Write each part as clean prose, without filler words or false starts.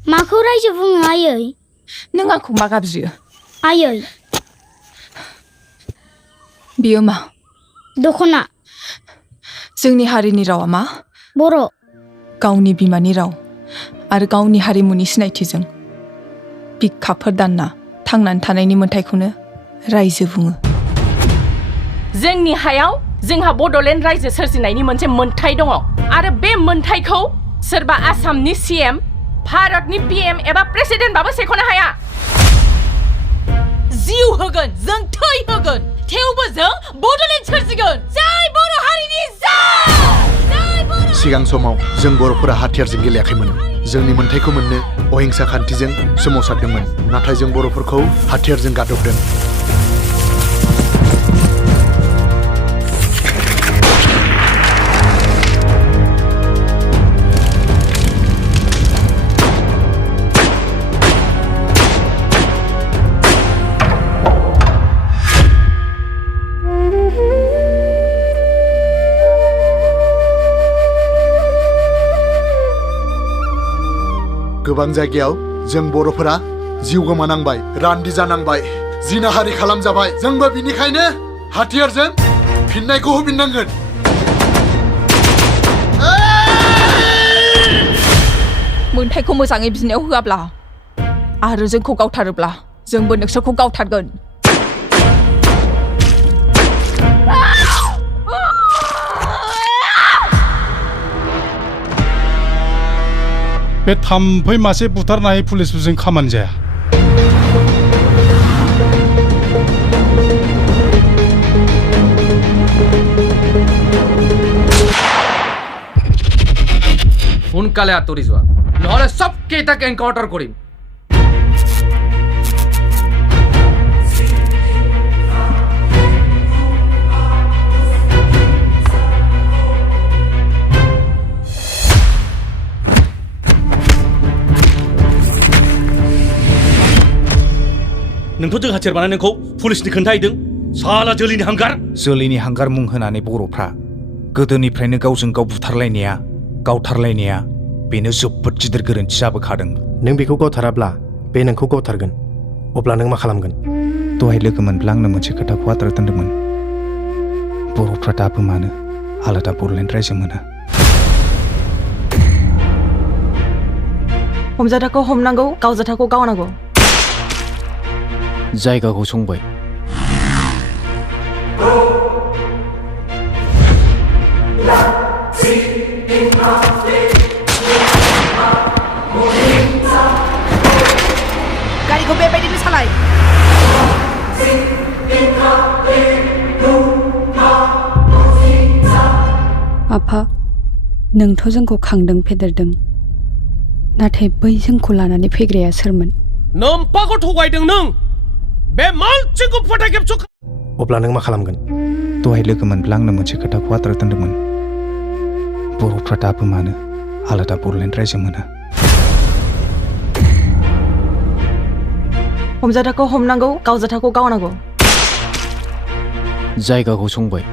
माखौ रायजो बुङो आयै? नों आंखौ मा गाबज्रियो? आयै। बियो मा? दख'ना। जोंनि हारिनि रावा मा? बर'। गावनि बिमानि राव आरो गावनि हारिमुनि सिनायथिजों बिखाफोर दानना थांनानै थानायनि मोन्थायखौनो रायजो बुङो। जोंनि हायाव जोंहा बड'लेण्ड रायजो सोरजिनायनि मोनसे मोन्थाय दङ आरो बे मोन्थायखौ सोरबा आसामनि सीएम, भारतनि पीएम एबा प्रेसिडेन्टबाबो सेख'नो हाया। जिउ होगोन, जों थै होगोन, थेवबो जों बड'लेण्ड सोरजिगोन। जय बर' हारिनि जय! सिगां समाव जों बर'फोरा हाथियारजों गेलेयाखैमोन। जोंनि मोन्थायखौ मोननो अहिंसा खान्थिजों सोमावसारदोंमोन। नाथाय जों बर'फोरखौ हाथियारजों गादबदों। गोबां जायगायाव जों बर'फोरा जिउ गोमानांबाय, रान्दि जानांबाय, जिनाहारि खालामजाबाय। जोंबो बिनिखायनो हाथियारजों फिननायखौ होफिननांगोन। मोन्थायखौ मोजाङै बिनायाव होआब्ला आरो जोंखौ गावथारोब्ला जोंबो नोंसोरखौ गावथारगोन। बे थाम्फै मासे बुथारनो हायै पुलिसफोरजों खामानि जाया। সোনকালে আঁতৰি যোৱা, নহ'লে চবকেইটাক এনকাউণ্টাৰ কৰিম। नोंथ' जों हाथियार बानायनायखौ पुलिसनि खोन्थाहैदों। साला जोलैनि हांगार। जोलैनि हांगार मुं होनानै बर'फ्रा गोदोनिफ्रायनो गावजों गाव बुथारलायनाया, गावथारलायनाया बेनो जोबोद गिदिर गोरोन्थि जाबोखादों। नों बेखौ गावथाराब्ला बे नोंखौ गावथारगोन। अब्ला नों मा खालामगोन? दहाय लोगो मोनब्ला आंनो मोनसे खोथाखौ आद्रा दोन्दोंमोन। बर'फ्रा दाबो मानो आलादा बड'लेण्ड रायजो मोना? हमजाथाखौ हमनांगौ, गावजाथाखौ गावनांगौ। जायगाखौ संबाय। गारिखौ बेबायदिनो सालाय। आफा, नोंथ' जोंखौ खांदों फेदेरदों, नाथाय बै जोंखौ लानानै फैग्राया सोरमोन? नोम्फाखौ थगायदों नों। बे मानसिखौ फोथायखेबस'। अब्ला नों मा खालामगोन? दहाय लोगो मोनब्ला आंनो मोनसे खोथाखौ आद्रा दोन्दोंमोन। बर'फ्रा दाबो मानो आलादा बड'लेण्ड रायजो मोना? हमजाथाखौ हमनांगौ, गावजाथाखौ गावनांगौ। जायगाखौ संबाय।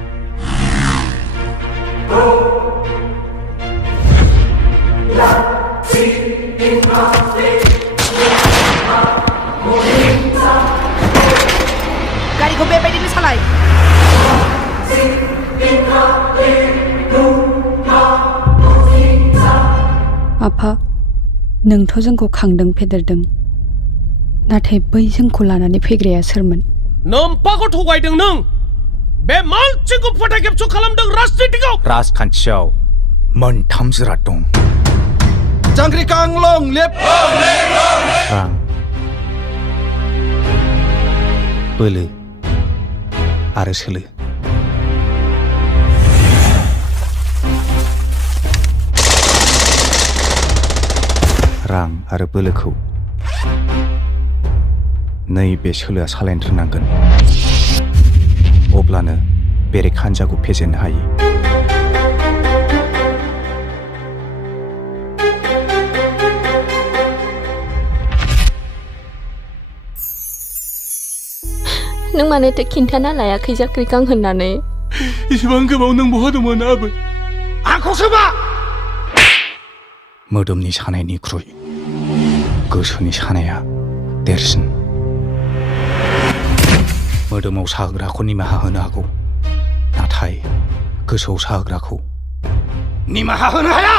गारिखौ बेबायदिनो सालाय। आफा, नोंथ' जोंखौ खांदों फेदेरदों, नाथाय बै जोंखौ लानानै फैग्राया सोरमोन? नोम्फाखौ थगायदों नों। बे मानसिखौ फोथायखेबस' खालामदों राजनितिकआव। राजखान्थियाव मोनथाम जिराद दं। जांग्रिखां लं लेफ्ट। रां, बोलो आरो सोलो। रां आरो बोलोखौ नैबे सोलोआ सालायनो रोंनांगोन। अब्लानो बेरेख हान्जाखौ फेजेननो हायो। नों मानोथो खिन्थाना लायाखै जांग्रिखां होननानै? इसेबां गोबाव नों बहा दंमोन आबै? आंखौसो मा? मोदोमनि सानायनिख्रुइ गोसोनि सानाया देरसिन मोदोमाव साहोग्राखौ निमाहा होनो हागौ नाथाय गोसोआव साहोग्राखौ निमाहा होनो हाया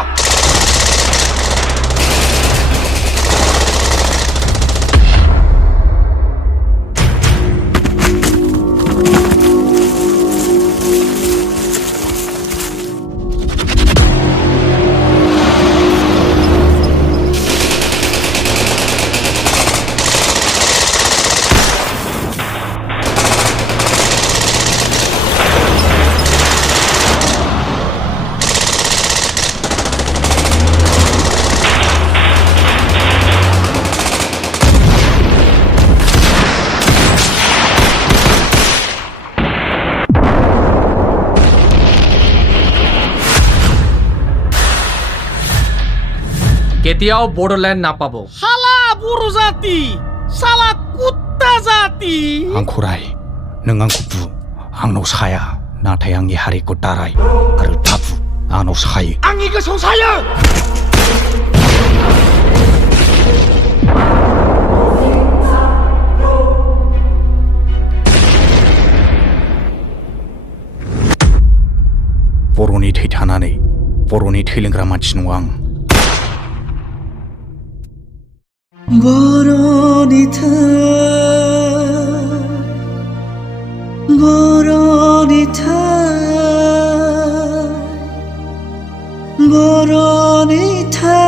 কেতিয়াও বড়োলেণ্ড নাপাব শালা बर' जाति শালা कुत्ता जाति आंखौ राय नों आंखौ बु आंनाव साया नाथाय आंनि हारिखौ दाराय आरो दाबु आंनाव सायो आंनि गोसोआव सायो बर'नि थै थानानै बर'नि थै लोंग्रा मानसि नङा आं बर'नि थै बर'नि थै बर'नि थै